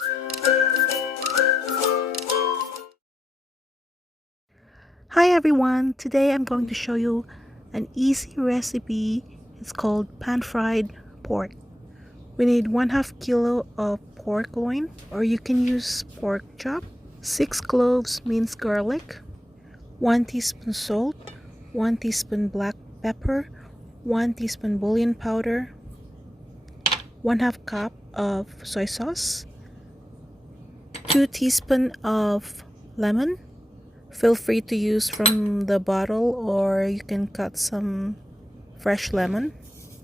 Hi everyone, today I'm going to show you an easy recipe. It's called pan-fried pork. We need 1/2 kilo of pork loin, or you can use pork chop, 6 cloves minced garlic, 1 teaspoon salt, 1 teaspoon black pepper, 1 teaspoon bouillon powder, 1/2 cup of soy sauce, 2 teaspoon of lemon. Feel free to use from the bottle or you can cut some fresh lemon.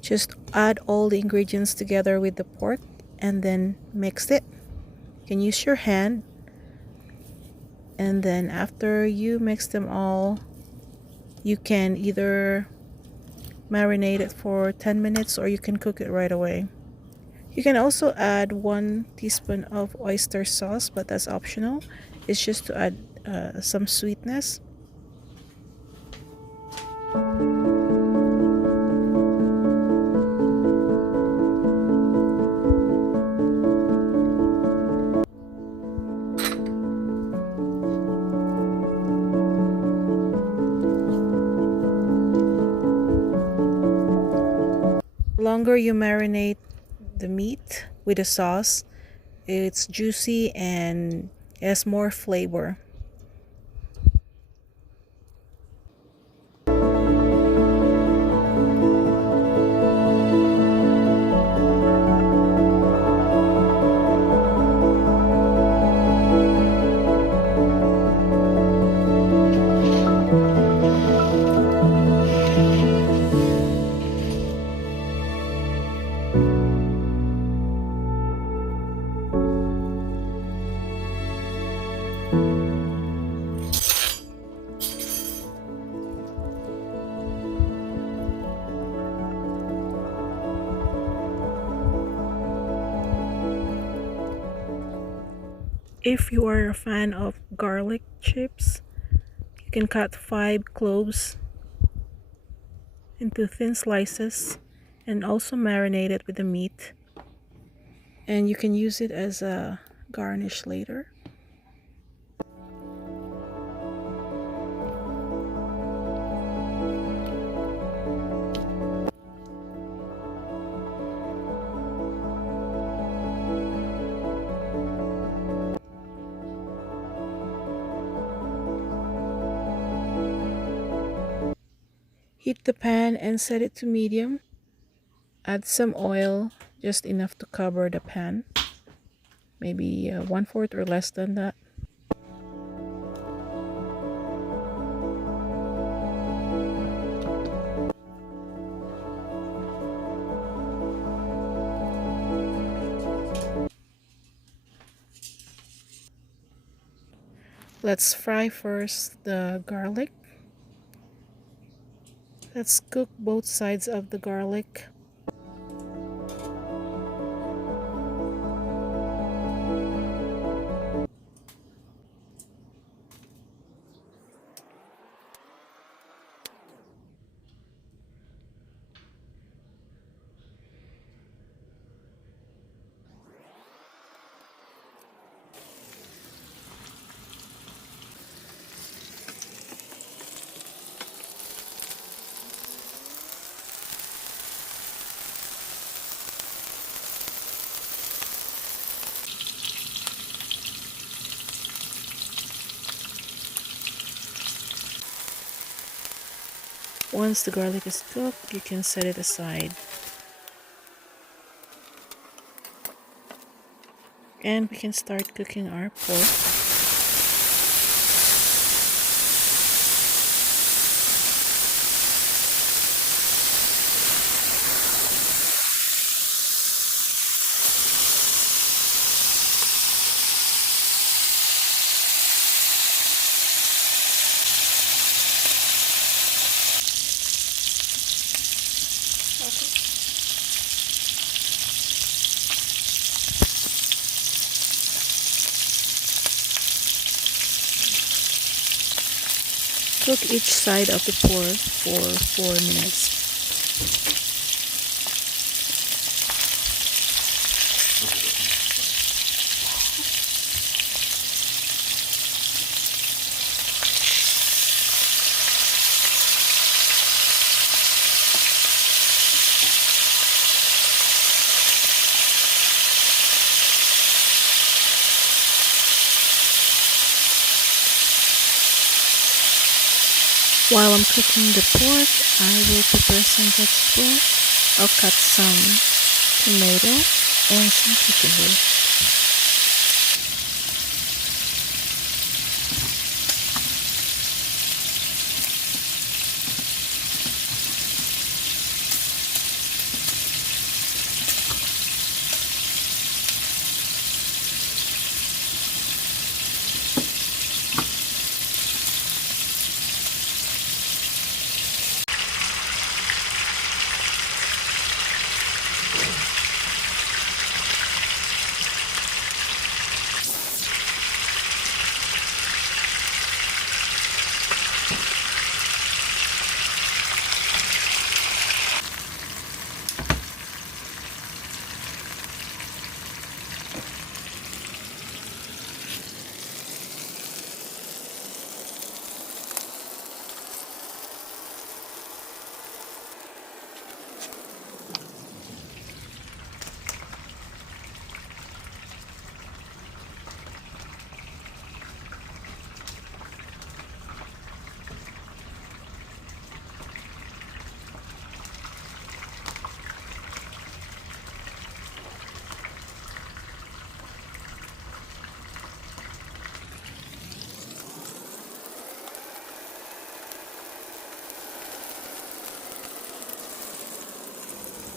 Just add all the ingredients together with the pork and then mix it. You can use your hand, and then after you mix them all, you can either marinate it for 10 minutes or you can cook it right away. You can also add 1 teaspoon of oyster sauce, but that's optional. It's just to add some sweetness. The longer you marinate the meat with the sauce, it's juicy and has more flavor. If you are a fan of garlic chips, you can cut 5 cloves into thin slices and also marinate it with the meat. And you can use it as a garnish later. Heat the pan and set it to medium. Add some oil, just enough to cover the pan. Maybe 1/4 or less than that. Let's fry first the garlic. Let's cook both sides of the garlic. Once the garlic is cooked, you can set it aside. And we can start cooking our pork. Cook each side of the pork for 4 minutes. While I'm cooking the pork, I will prepare some vegetables. I'll cut some tomato and some cucumber.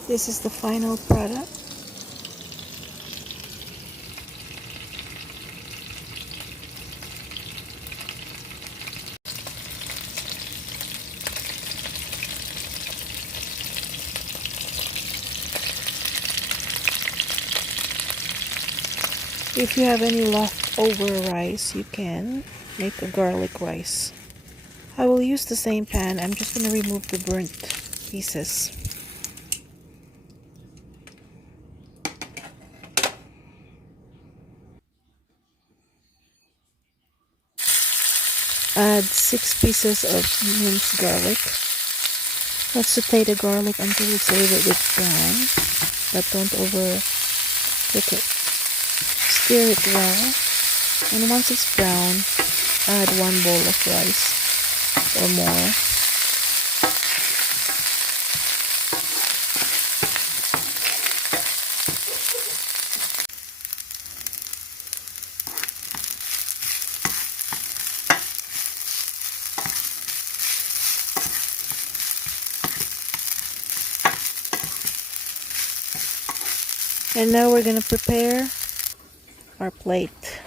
This is the final product. If you have any leftover rice, you can make a garlic rice. I will use the same pan. I'm just going to remove the burnt pieces. Add 6 pieces of minced garlic. Let's saute the garlic until it's a little bit brown, but don't over cook it. Stir it well, and once it's brown, add 1 bowl of rice or more. And now we're gonna prepare our plate.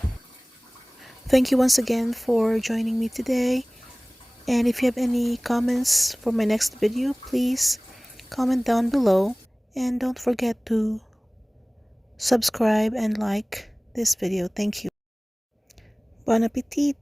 Thank you once again for joining me today. And if you have any comments for my next video, please comment down below. And don't forget to subscribe and like this video. Thank you. Bon appetit!